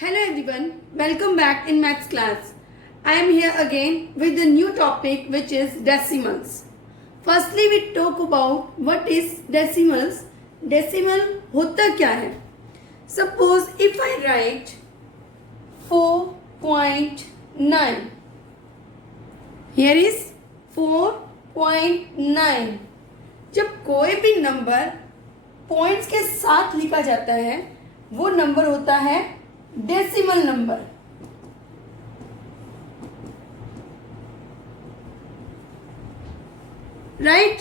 Hello everyone, welcome back in maths class. I am here again with the new topic which is decimals. Firstly we talk about what is decimals. Decimal होता क्या है? Suppose if I write 4.9. Here is 4.9. जब कोई भी number points के साथ लिखा जाता है वो नंबर होता है decimal number. Right?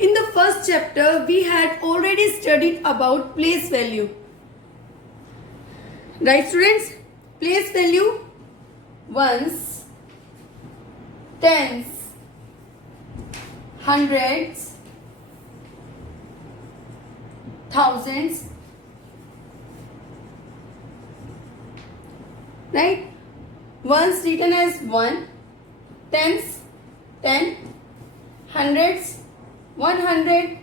In the first chapter we had already studied about place value. Right students? Place value ones, tens, hundreds, thousands. Right? Ones written as 1, tens 10, hundreds 100,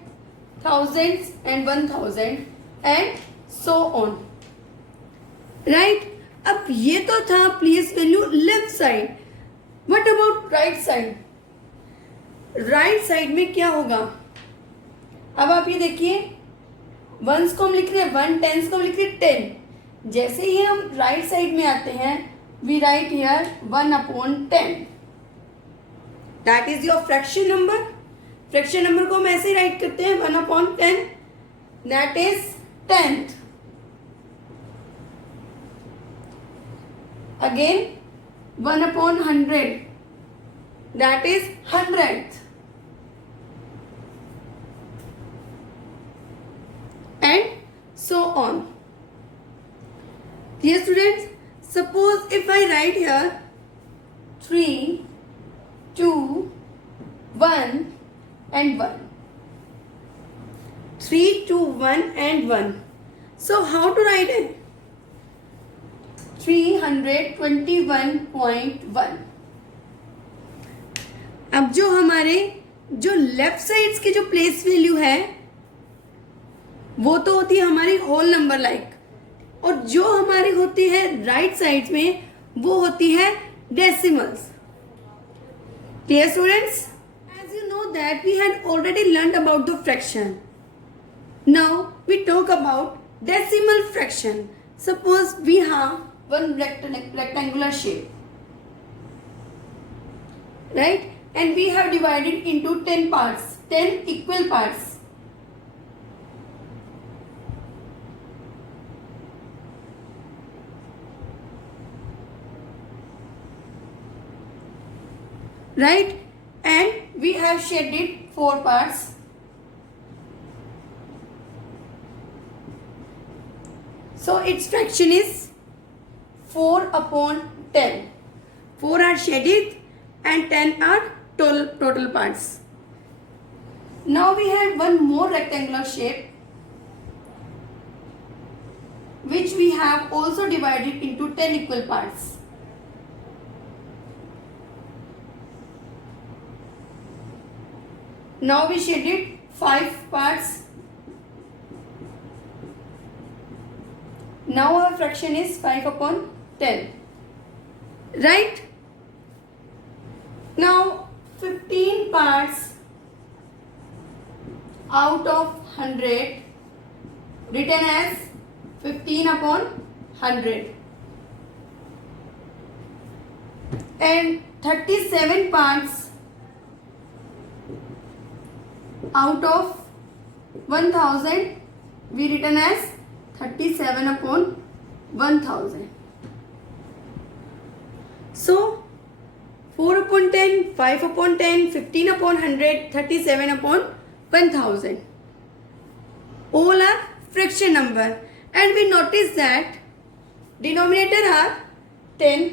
thousands and 1000 and so on. Right? अब ये तो था place value left side. What about right side? Right side में क्या होगा? अब आप ये देखिए, वंस को हम लिख रहे हैं 1, टेंस को हम लिख रहे हैं 10. जैसे ही हम राइट साइड में आते हैं we write here 1/10. That is your fraction number. Fraction number को हम ऐसे ही राइट करते हैं 1/10. That is 10th. Again 1/100. That is 100th. And so on. Dear students, suppose if I write here 3, 2, 1 and 1. 3, 2, 1 and 1. So how to write it? 321.1. अब जो हमारे जो लेफ्ट साइड्स के जो प्लेस वैल्यू है वो तो होती है हमारी होल नंबर लाइक, और जो हमारी होती है राइट साइड्स में वो होती है decimals. Clear students? As you know that we had already learned about the fraction. Now we talk about decimal fraction. Suppose we have one rectangular shape, right, and we have divided into 10 parts, 10 equal parts. Right, and we have shaded 4 parts. So its fraction is 4/10. 4 are shaded and 10 are total parts. Now we have one more rectangular shape which we have also divided into 10 equal parts. Now we shaded 5 parts. Now our fraction is 5/10. Right? Now 15 parts out of 100 written as 15/100, and 37 parts out of 1000 we written as 37/1000. So 4/10, 5/10, 15/100, 37/1000. All are fraction number, and we notice that denominator are 10,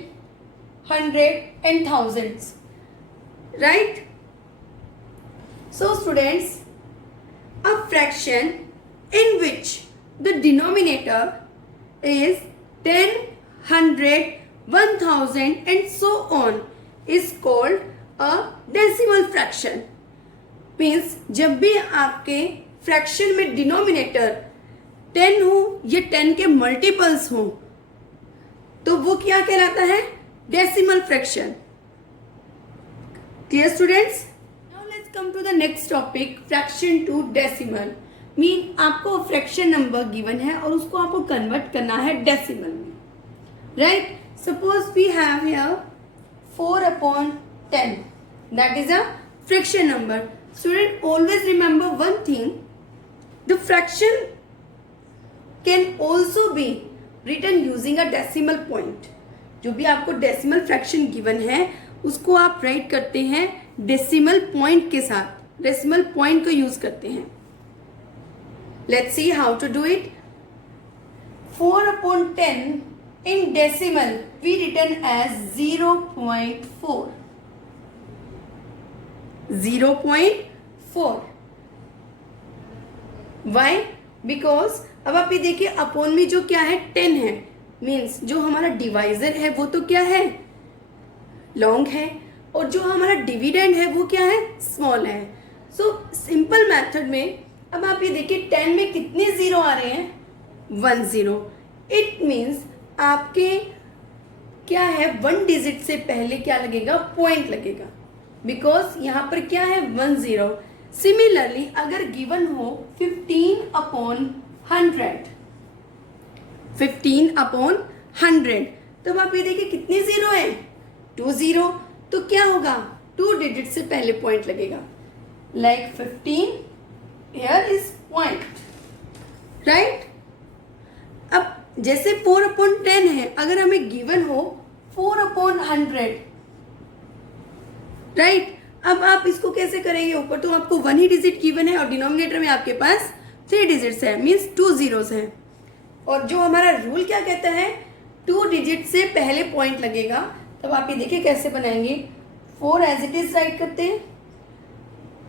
100 and thousands. Right? So students, a fraction in which the denominator is 10, 100, 1000 and so on is called a decimal fraction. Means जब भी आपके फ्रैक्शन में डिनोमिनेटर 10 हो या 10 के मल्टीपल्स हो तो वो क्या कहलाता है? Decimal fraction. Clear students? Now let's come to the next topic, fraction to decimal. Mean आपको फ्रैक्शन नंबर गिवन है और उसको आपको कन्वर्ट करना है डेसिमल में, right? Suppose we have here 4/10, that is a fraction number. Student always remember one thing, the fraction can also be written using a decimal point. जो भी आपको डेसिमल फ्रैक्शन गिवन है उसको आप राइट करते हैं डेसिमल पॉइंट के साथ, डेसिमल पॉइंट को यूज करते हैं। Let's see how to do it. 4/10 in decimal we written as 0.4, 0.4। Why? Because अब आप ये देखिए अपॉन में जो क्या है 10 है, मीन्स जो हमारा डिवाइजर है वो तो क्या है? लॉन्ग है, और जो हमारा डिविडेंड है वो क्या है? स्मॉल है। सो सिंपल मेथड में अब आप ये देखिए 10 में कितने जीरो आ रहे हैं? 1 0। इट मीन्स आपके क्या है, 1 डिजिट से पहले क्या लगेगा? पॉइंट लगेगा, बिकॉज यहाँ पर क्या है? 1 0। सिमिलरली अगर गिवन हो 15/100, 15/100, तब आप ये देखिए कितने जीरो है? 2 0। तो क्या होगा? 2 डिजिट से पहले पॉइंट लगेगा, लाइक 15 हियर इज पॉइंट, राइट? अब जैसे 4/10 है, अगर हमें गिवन हो 4/100, राइट? अब आप इसको कैसे करेंगे? ऊपर तो आपको 1 ही डिजिट गिवन है और डिनोमिनेटर में आपके पास 3 डिजिट्स है, मीन्स 2 जीरोस है। और जो हमारा रूल क्या कहता है? 2 डिजिट से पहले पॉइंट लगेगा। तब आप ये देखिए कैसे बनाएंगे। 4 एज इट इज राइट करते हैं,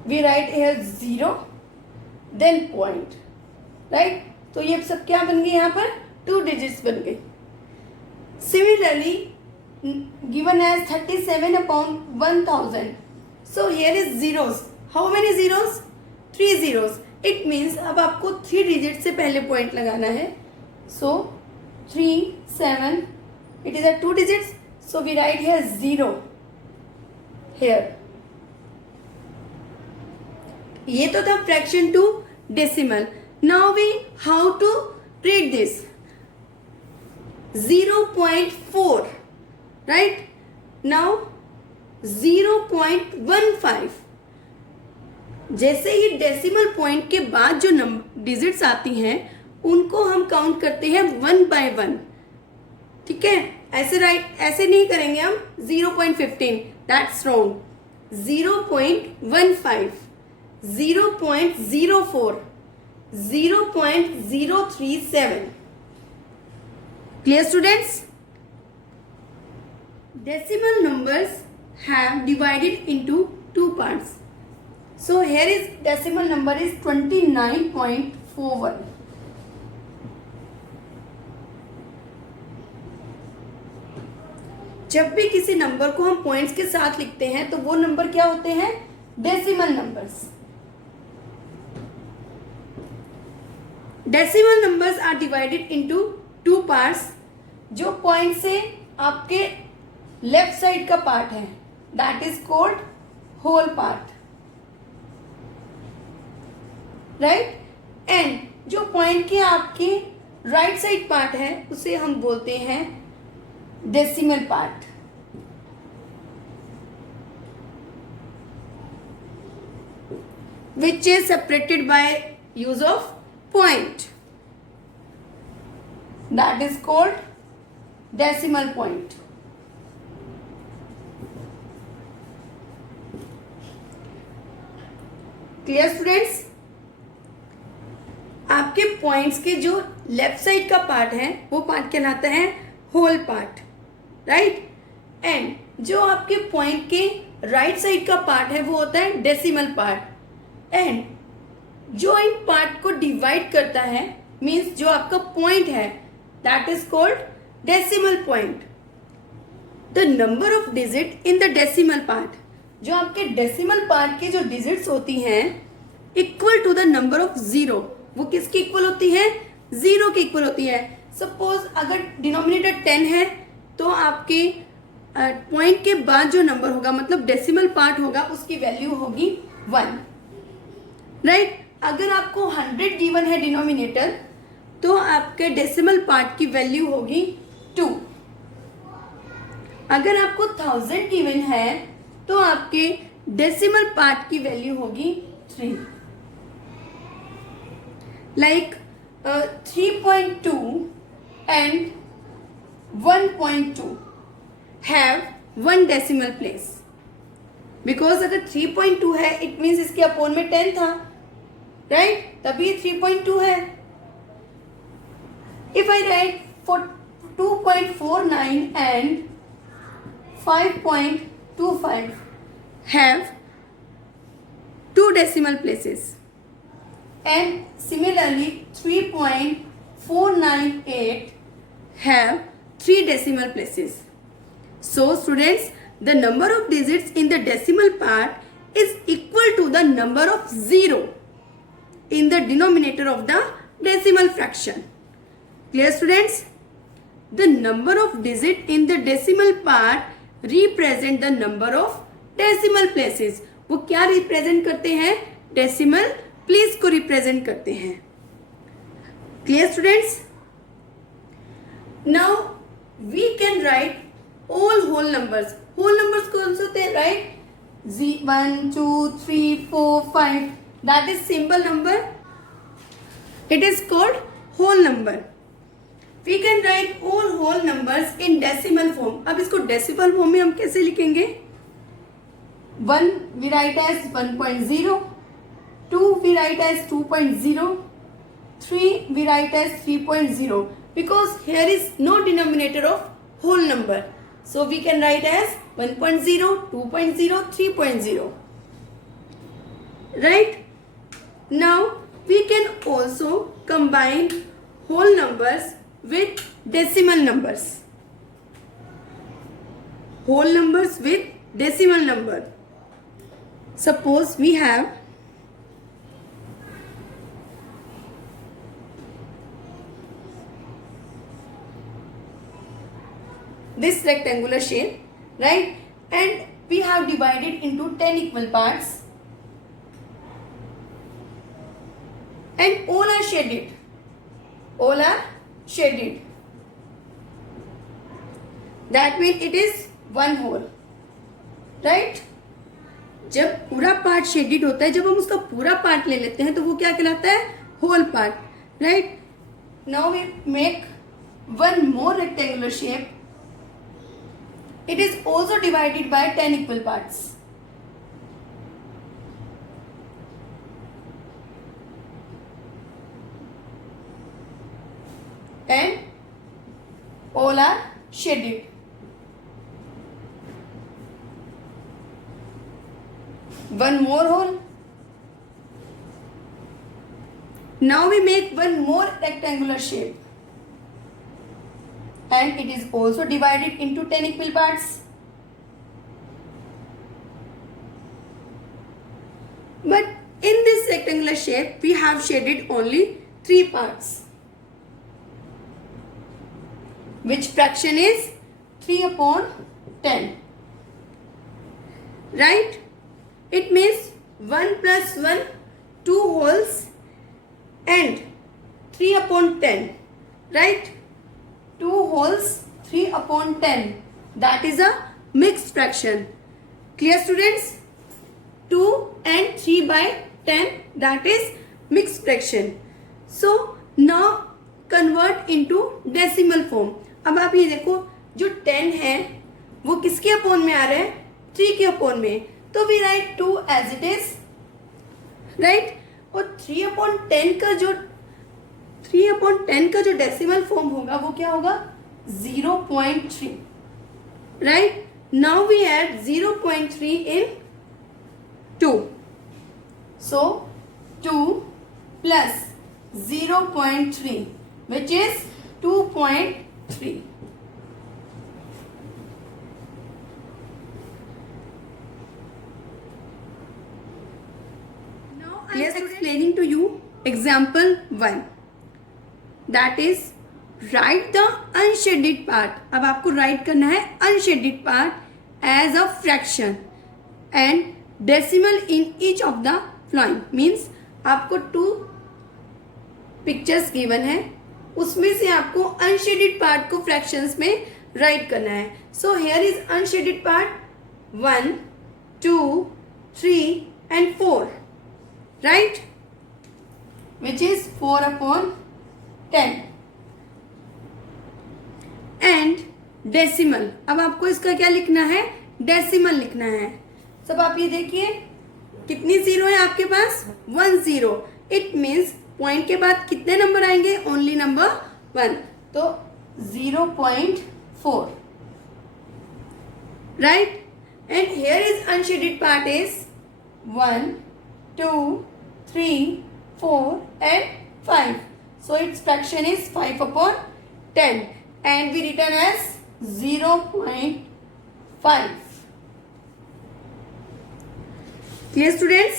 we write here 0 then point, right? तो ये सब क्या बन गए? यहाँ पर 2 डिजिट्स बन गए। Similarly given as 37/1000, so here is zeros. How many zeros? 3 zeros. It means अब आपको 3 डिजिट से पहले पॉइंट लगाना है। So 3 7, it is a 2 digits, so we write here 0 here. ये तो था fraction to decimal. Now we how to read this 0.4, right? Now 0.15, जैसे ही डेसिमल पॉइंट के बाद जो डिजिट्स आती हैं उनको हम काउंट करते हैं 1 by 1, ठीक है? ऐसे ऐसे नहीं करेंगे हम 0.15, that's wrong. 0.15, 0.04, 0.037। Clear students? Decimal numbers have divided into 2 parts. So here is decimal number is 29.41. जब भी किसी नंबर को हम पॉइंट्स के साथ लिखते हैं तो वो नंबर क्या होते हैं? Decimal numbers. Decimal numbers are divided into 2 parts. जो पॉइंट से आपके लेफ्ट साइड का पार्ट है that is called whole part, right? And जो पॉइंट के आपके राइट साइड पार्ट है उसे हम बोलते हैं decimal part. Which is separated by use of point, that is called decimal point. Clear students? आपके पॉइंट्स के जो लेफ्ट साइड का पार्ट है वो पार्ट कहलाता है होल पार्ट, राइट? एंड जो आपके पॉइंट के राइट साइड का पार्ट है वो होता है डेसिमल पार्ट। एंड जो इन पार्ट को डिवाइड करता है मीन्स जो आपका पॉइंट है that is called decimal point. The number of digit in the decimal part, जो आपके डेसिमल पार्ट के जो डिजिट्स होती हैं equal to the number of zero, वो किसकी इक्वल होती है? 0 के इक्वल होती है। सपोज अगर डिनोमिनेटर 10 है तो आपके पॉइंट के बाद जो नंबर होगा मतलब डेसिमल पार्ट होगा उसकी वैल्यू होगी 1, राइट। अगर आपको 100 गिवन है डिनोमिनेटर तो आपके डेसिमल पार्ट की वैल्यू होगी 2। अगर आपको 1000 गिवन है तो आपके डेसिमल पार्ट की वैल्यू होगी 3। लाइक 3.2 and 1.2 have 1 decimal place, बिकॉज अगर 3.2 है इट मीन्स इसके अपोन में 10 था, राइट, तभी 3.2 है। इफ आई राइट फॉर 2.49 and 5.25 have 2 decimal places, and similarly 3.498 have 3 decimal places. So students, the number of digits in the decimal part is equal to the number of 0 in the denominator of the decimal fraction. Clear students? The number of digits in the decimal part represent the number of decimal places. वो क्या रिप्रेजेंट करते हैं? Decimal place को represent करते हैं। Clear students? Now we can write all whole numbers. Whole numbers कौन से होते हैं? Right, 1 2 3 4 5, that is simple number, it is called whole number. We can write all whole numbers in decimal form. अब इसको decimal form में हम कैसे लिखेंगे? 1 we write as 1.0, 2 we write as 2.0, 3 we write as 3.0, because here is no denominator of whole number, so we can write as 1.0, 2.0, 3.0, right? Now we can also combine whole numbers with decimal numbers, whole numbers with decimal number. Suppose we have this rectangular shape, right, and we have divided into 10 equal parts and all are shaded, all are shaded, that means it is one whole, right? जब पूरा part shaded होता है, जब हम उसका पूरा पार्ट ले लेते हैं तो वो क्या कहलाता है? Whole part, right. Now we make one more rectangular shape, it is also divided by 10 equal parts, and all are shaded. One more hole. Now we make one more rectangular shape, and it is also divided into 10 equal parts. But in this rectangular shape, we have shaded only 3 parts. Which fraction is 3/10? Right? It means 1 plus 1, 2 wholes and 3/10, right? 2 wholes, 3/10. That is a mixed fraction. Clear students? 2 and 3/10, that is mixed fraction. So now convert into decimal form. अब आप ये देखो, जो 10 है वो किसके अपोन में आ रहा है? 3 के अपोन में, तो we write 2 as it is, right. और 3/10 का जो डेसिमल फॉर्म होगा वो क्या होगा? 0.3, right. Now we add 0.3 in 2, so 2 plus 0.3 which is 2.3. Now I am explaining to you example 1. That is right the unshaded part. अब आपको राइट करना है unshaded part as a fraction and decimal in each of the following. Means आपको 2 pictures given है, उसमें से आपको unshaded part को फ्रैक्शंस में राइट करना है. So here is unshaded part 1, 2, 3 and 4, right? Which is 4/10. And decimal. अब आपको इसका क्या लिखना है? डेसिमल लिखना है. सब आप ये देखिए कितनी जीरो है आपके पास? 1 0. इट मीन्स पॉइंट के बाद कितने नंबर आएंगे? Only number 1. तो 0.4, right? And here is unshaded part is 1, 2, 3, 4 and 5. So its fraction is 5/10 and we written as 0.5. Clear students?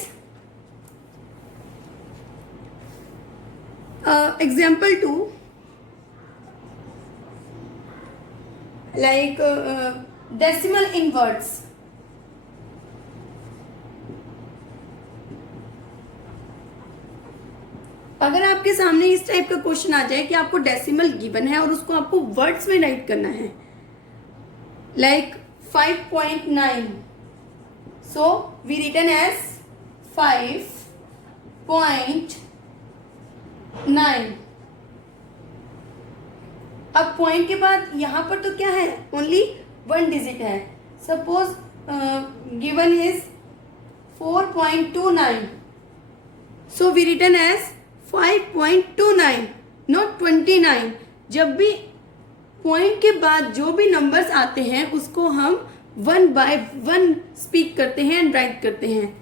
Example 2, like decimal inverts. अगर आपके सामने इस टाइप का क्वेश्चन आ जाए कि आपको डेसिमल गिवन है और उसको आपको वर्ड्स में राइट करना है, like 5.9, so we written as 5.9. अब पॉइंट के बाद यहां पर तो क्या है? ओनली 1 डिजिट है. Suppose given is 4.29, so we written as 5.29, not 29. जब भी पॉइंट के बाद जो भी नंबर्स आते हैं उसको हम 1 by 1 स्पीक करते हैं एंड राइट करते हैं,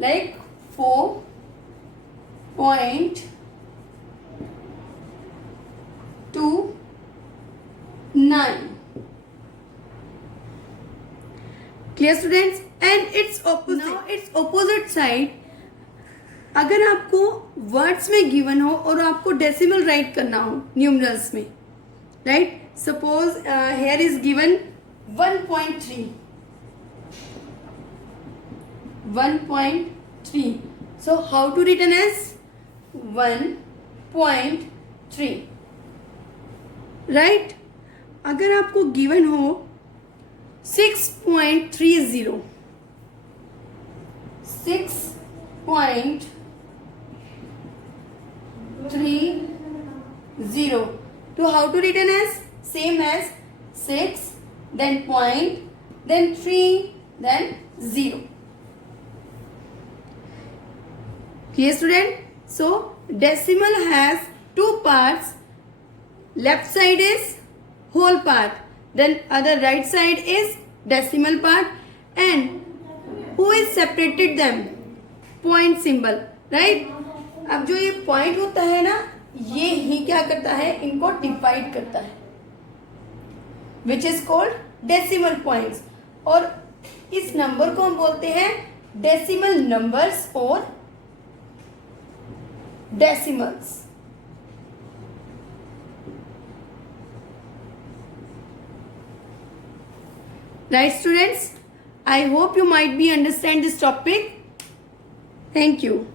लाइक 4.29. Clear students? And it's opposite side. अगर आपको वर्ड्स में गिवन हो और आपको डेसिमल राइट करना हो न्यूमरल्स में, right? Suppose here is given 1.3. 1.3. So how to written as 1.3, right? अगर आपको गिवन हो 6.30, 6.30, so how to written as? Same as 6, then point, then 3, then 0. Clear student? So decimal has 2 parts. Left side is whole part, then other right side is decimal part, and who is separated them? Point symbol, right? अब जो ये point होता है ना, ये ही क्या करता है? इनको डिवाइड करता है, which is called decimal points. और इस नंबर को हम बोलते हैं डेसिमल नंबर्स और decimals. Right students? I hope you might be understand this topic. Thank you.